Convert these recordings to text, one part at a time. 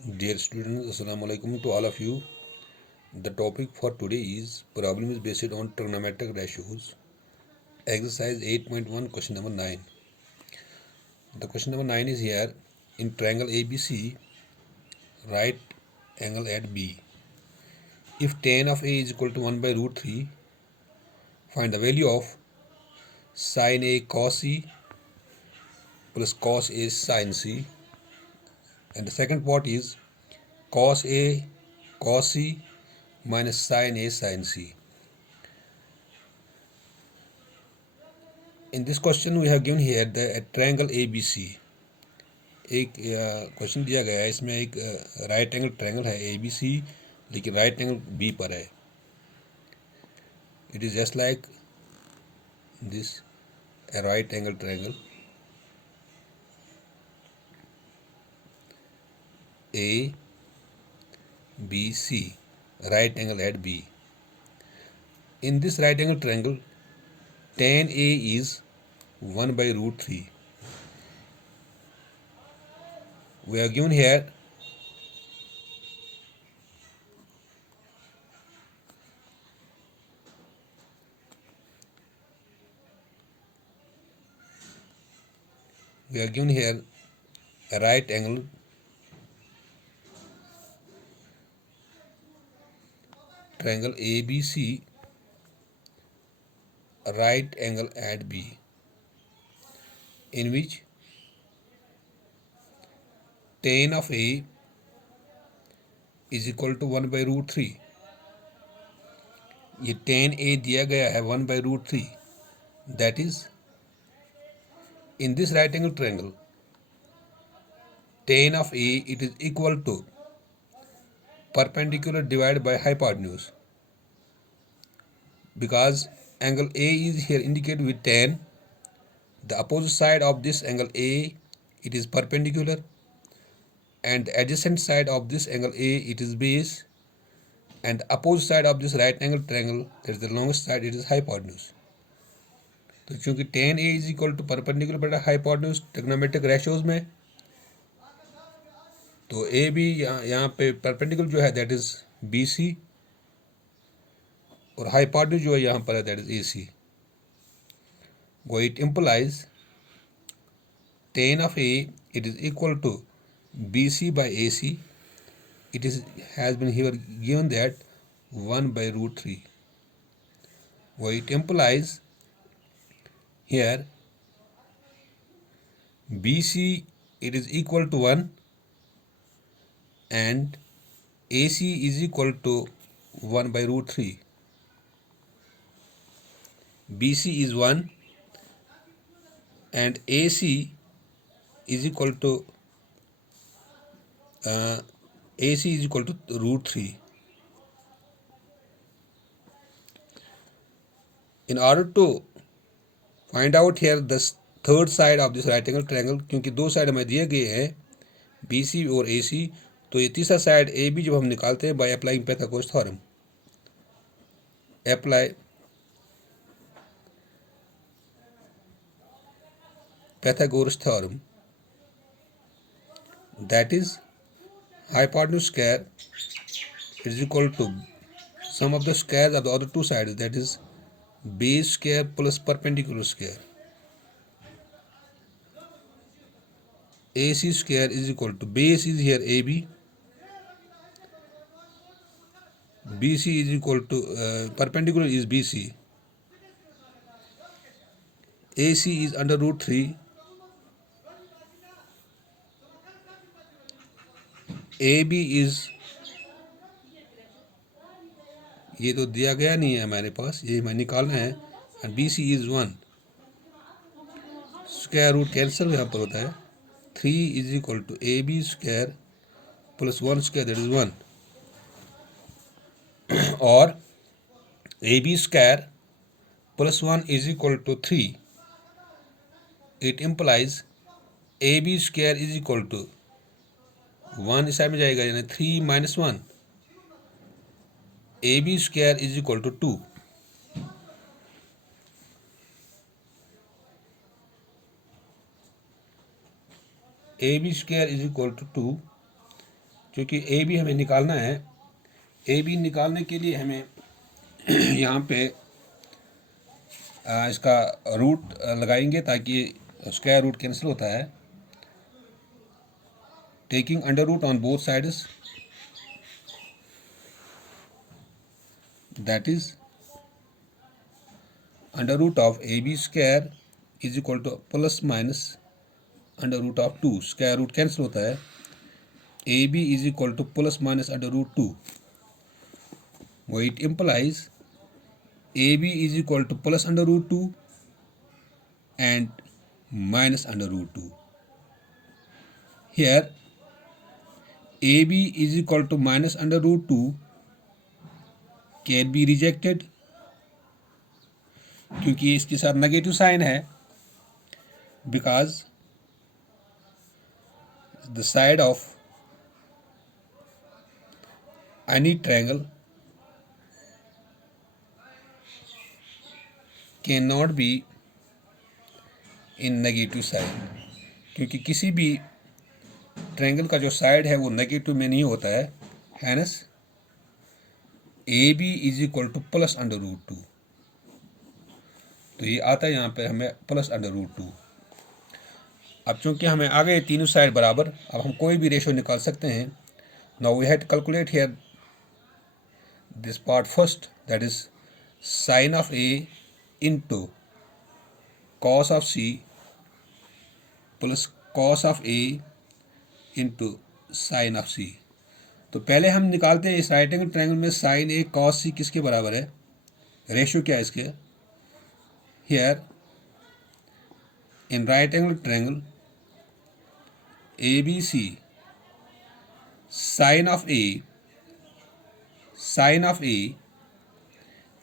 Dear students, Assalamu alaikum to all of you. The topic for today is problem is based on trigonometric ratios. Exercise 8.1, question number 9. The question number 9 is here. In triangle ABC, right angle at B. If tan of A is equal to 1 by root 3, find the value of sin A cos C plus cos A sin C. And the second part is cos A cos C minus sin A sin C. In this question we have given here the triangle ABC. एक question दिया गया है, इसमें एक right angle triangle है ए B सी, लेकिन right angle B पर है. It is just like this a right angle triangle A B C, right angle at B. In this right angle triangle tan A is 1 by root 3. We are given here a right angle triangle ABC, right angle at B, in which tan of A is equal to 1 by root 3. ये tan A दिया गया है 1 by root 3. That is, in this right angle triangle, tan of A it is equal to perpendicular divided by hypotenuse. Because angle A is here indicated with tan, the opposite side of this angle A it is perpendicular, and the adjacent side of this angle A it is base, and the opposite side of this right angle triangle, that is the longest side, it is hypotenuse. तो चूंकि tan A is equal to perpendicular बटा hypotenuse trigonometric ratios में, तो A B यहाँ पे perpendicular जो है that is B सी, और हाइपोटेन्यूज जो है यहाँ पर है दैट इज ए सी. वो it implies tan of A it is equal to BC by AC. It is has been here given that 1 by root 3. Well, it implies here BC it is equal to 1 and AC is equal to 1 by root 3. BC is 1 and AC is equal to AC is equal to root 3. In order to find out here the third side of this right angle triangle, क्योंकि दो side हमें दिए गए हैं BC और AC, तो ये तीसरा साइड AB जब हम निकालते हैं by applying Pythagoras theorem, apply Pythagoras theorem, that is hypotenuse square is equal to sum of the squares of the other two sides, that is base square plus perpendicular square. AC square is equal to base is here AB, BC is equal to perpendicular is BC, AC is under root 3, AB is, ये तो दिया गया नहीं है हमारे पास, ये हमें निकालना है, and BC is 1. Square root cancel यहाँ पर होता है, 3 is equal to AB square plus 1 square, that is 1, और AB square plus 1 is equal to 3. It implies AB square is equal to 1 इस साइड में जाएगा, यानी 3 minus 1. AB square is equal to 2. AB square is equal to 2. क्योंकि A B हमें निकालना है, A B निकालने के लिए हमें यहाँ पे इसका रूट लगाएंगे ताकि स्क्वायर रूट कैंसिल होता है। Taking under root on both sides, that is under root of ab square is equal to plus minus under root of 2, square root cancel होता है, ab is equal to plus minus under root 2, वो it implies ab is equal to plus under root 2 and minus under root 2. Here ab is equal to minus under root 2 can be rejected क्योंकि इसके साथ negative sign है, because the side of any triangle can not be in negative side, क्योंकि किसी भी triangle का जो side है वो नेगेटिव में नहीं होता है। Hence A B is equal to plus under root 2, तो ये आता है यहाँ पे हमें प्लस अंडर रूट 2। अब चूंकि हमें आ गए तीनों साइड बराबर, अब हम कोई भी रेशो निकाल सकते हैं। Now we have to calculate here this part first, that is sine of A into cos of C plus cos of A into sine of C. तो पहले हम निकालते हैं इस राइट एंगल ट्रायंगल में साइन ए कॉस सी किसके बराबर है, रेशो क्या है इसके। Here in right angle triangle A B C, sine of A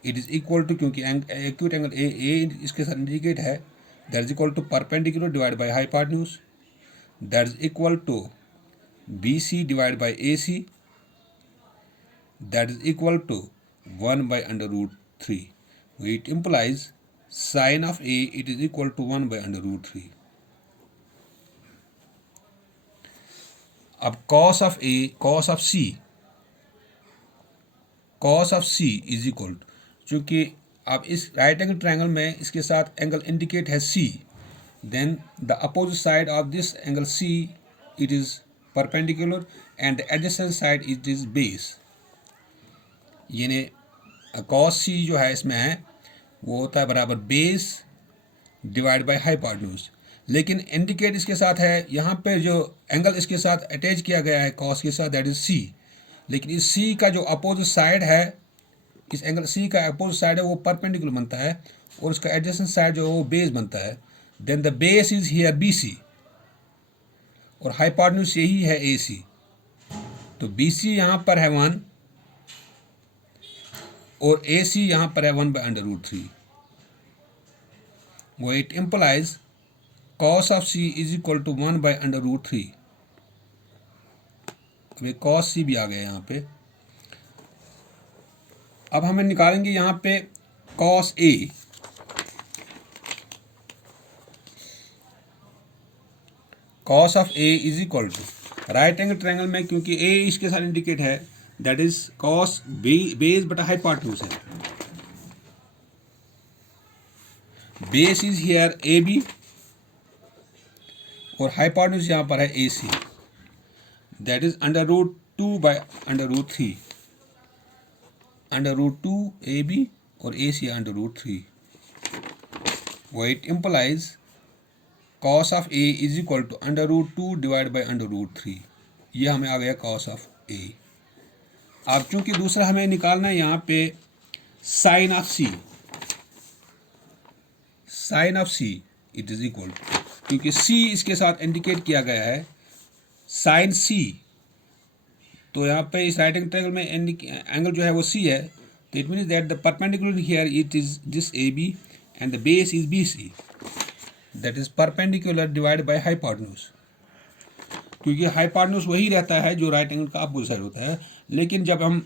it is equal to, क्योंकि एक्यूट एंगल ए इसके साथ इंडिकेट है, that is equal to perpendicular divide by hypotenuse, that is equal to B C divide by A C, that is equal to 1 by under root 3. It implies sin of A it is equal to 1 by under root 3. अब cos of A, cos of C is equal to, चूंकि अब इस right angle triangle में इसके साथ angle indicate है C, then the opposite side of this angle C it is perpendicular and the adjacent side it is base. यानी cos C जो है इसमें है वो होता है बराबर बेस डिवाइड बाय हाइपोटेन्यूज, लेकिन इंडिकेट इसके साथ है यहाँ पे जो एंगल इसके साथ अटैच किया गया है cos के साथ, दैट इज C, लेकिन इस C का जो अपोजिट साइड है, इस एंगल C का अपोजिट साइड है वो परपेंडिकुलर बनता है और उसका एडजेसेंट साइड जो है वो बेस बनता है। Then the base is here BC और हाइपोटेन्यूज यही है AC, तो BC यहाँ पर है 1 और AC यहाँ पर है 1 by under root 3, वो it implies cos of C is equal to 1 by under root 3। अब ये cos C भी आ गया यहाँ पे। अब हमें निकालेंगे यहाँ पे cos A, cos of A is equal to right angle triangle में, क्योंकि A इसके साथ इंडिकेट है, दैट इज कॉस बेस बटा हाइपोटेन्यूज है। Base is here A B और हाइपोटेन्यूज यहाँ पर है A C, that is under root 2 by under root 3, under root 2 A B और ए सी अंडर रूट 3, वो it implies cos of A is equal to under root 2 divide by under root 3। ये हमें आ गया cos of ए। अब चूंकि दूसरा हमें निकालना है यहाँ पे sine of C, sine of C it is equal, क्योंकि सी इसके साथ इंडिकेट किया गया है साइन सी, तो यहाँ पे इस राइट एंगल ट्रायंगल में एंगल जो है वो सी है, तो it means that the perpendicular here it is this A B and the base is B C, that is perpendicular divide by hypotenuse, क्योंकि हाइपोटेन्यूज वही रहता है जो राइट एंगल का अपोजिट साइड होता है। लेकिन जब हम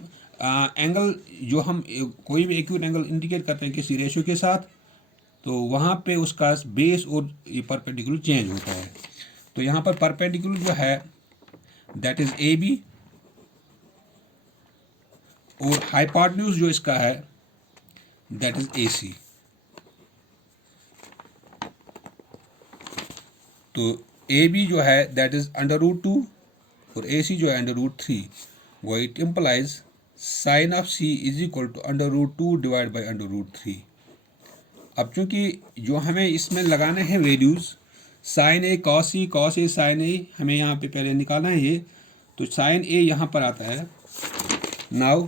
एंगल जो हम कोई भी एक्यूट एंगल इंडिकेट करते हैं किसी रेशियो के साथ, तो वहाँ पे उसका बेस और ये परपेंडिकुलर चेंज होता है। तो यहाँ पर परपेंडिकुलर जो है दैट इज ए बी और हाइपोटेन्यूज जो इसका है दैट इज AC। तो AB जो है दैट इज √2 और AC जो है √3। वो it implies sine of C is equal to √2 divide by √3। अब चूंकि जो हमें इसमें लगाने हैं values sine A cos A sine A हमें यहाँ पे पहले निकालना है ये, तो साइन A यहाँ पर आता है। Now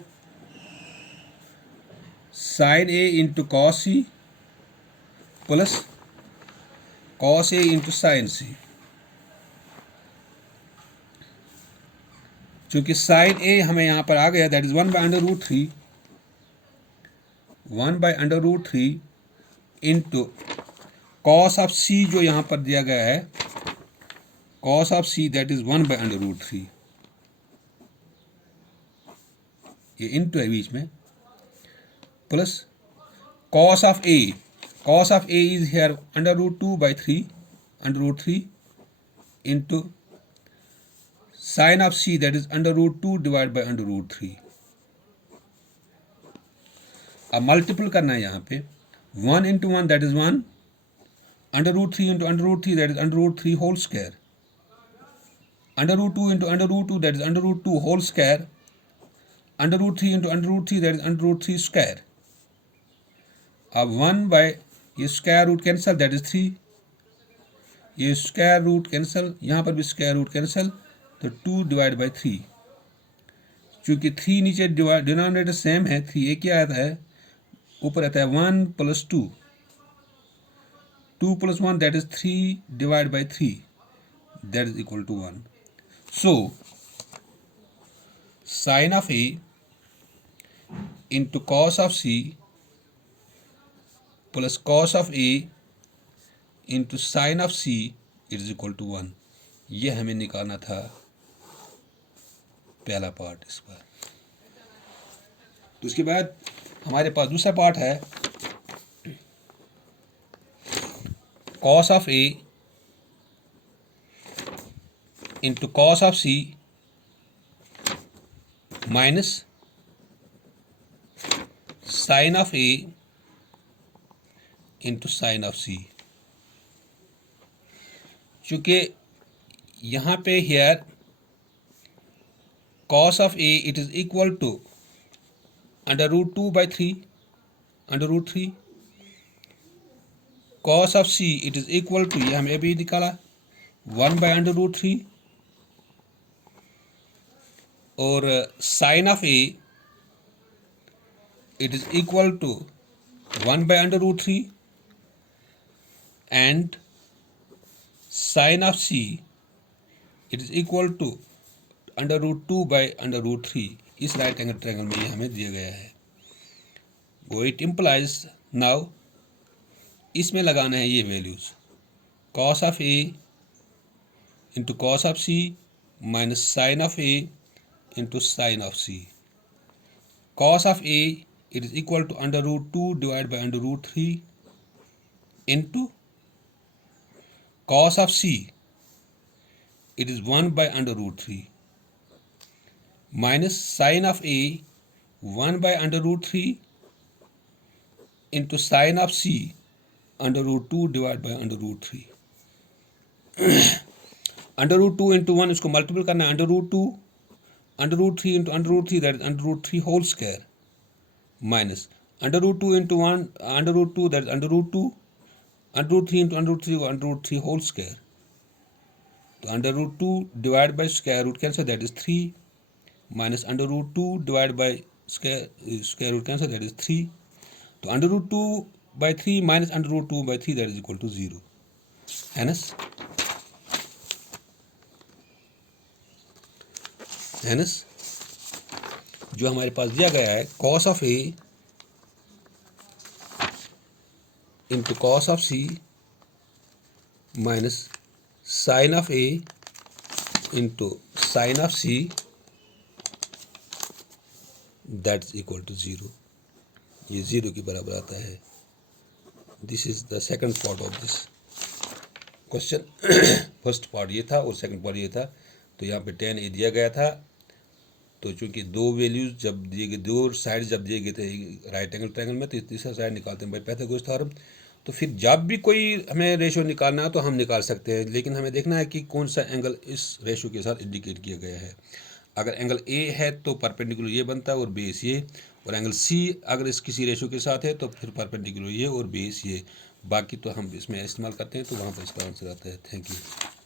sine A into cos C plus cos A into sign C। चूंकि साइन A हमें यहाँ पर आ गया that is 1/√3 1/√3 into cos of C जो यहाँ पर दिया गया है cos of C that is 1/√3। ये इंटू है बीच में plus cos of A is here √2/3 into sine of C that is √2 divide by √3। अब मल्टीपल करना है यहाँ पे 1 into 1 that is 1 √3 into √3 that is √3 whole square √2 into √2 that is √2 whole square √3 into √3 that is √3 square. अब 1 by ये square root cancel that is 3, ये square root cancel, यहाँ पर भी स्क्वायर रूट कैंसिल, तो 2 डिवाइड बाई 3। चूँकि 3 नीचे denominator same है 3 एक क्या आता है ऊपर आता है 1 plus 2 plus 1 that is 3 divide by 3 that is equal to 1। So sine of A into cos of C plus cos of A into sine of C it is equal to 1। ये हमें निकालना था पहला पार्ट इस बार। तो उसके बाद हमारे पास दूसरा पार्ट है cos of A into cos of C minus sine of A into sine of C। चूँकि यहाँ पे here cos of A it is equal to √2/3 √3 cos of C it is equal to ये हमें अभी निकाला 1/√3 और sin of A it is equal to 1/√3 and sin of C it is equal to √2/√3। इस right angle triangle में ये हमें दिया गया है। वो इट इम्प्लाइज नाउ इसमें लगाना है ये values cos of A into cos of C minus sine of A into sine of C। cos of A it is equal to √2 divide by √3 into cos of C it is 1/√3 minus sin of A 1/√3 into sin of C √2 divided by √3। √2 into 1 इसको multiple करना है √2 √3 into √3 that is √3 whole square minus √2 into 1 √2 that is √2 √3 into √3 whole square। तो √2 divide by square root cancel that is 3 minus √2 divide by square root cancel that is 3। तो √2/3 minus √2/3 that is equal to 0। Hence जो हमारे पास दिया गया है cos of A into cos of C minus sine of A into sine of C that is equal to 0। ये 0 के बराबर आता है। This is the second part of this question. First part ये था और सेकंड पार्ट ये था। तो यहाँ पे tan A दिया गया था तो चूँकि दो वैल्यूज़ जब दिए गए, दो साइड जब दिए गए थे राइट एंगल ट्रायंगल में, तो तीसरा साइड निकालते हैं बाय पाइथागोरस थ्योरम। तो फिर जब भी कोई हमें रेशो निकालना है तो हम निकाल सकते हैं, लेकिन हमें देखना है कि कौन सा एंगल इस रेशो के साथ इंडिकेट किया गया है। अगर एंगल ए है तो परपेंडिकुलर ये बनता है और बेस ये, और एंगल सी अगर इस किसी रेशो के साथ है तो फिर परपेंडिकुलर ये और बेस ये। बाकी तो हम इसमें इस्तेमाल करते हैं तो वहाँ पर इसका आंसर आता है। Thank you.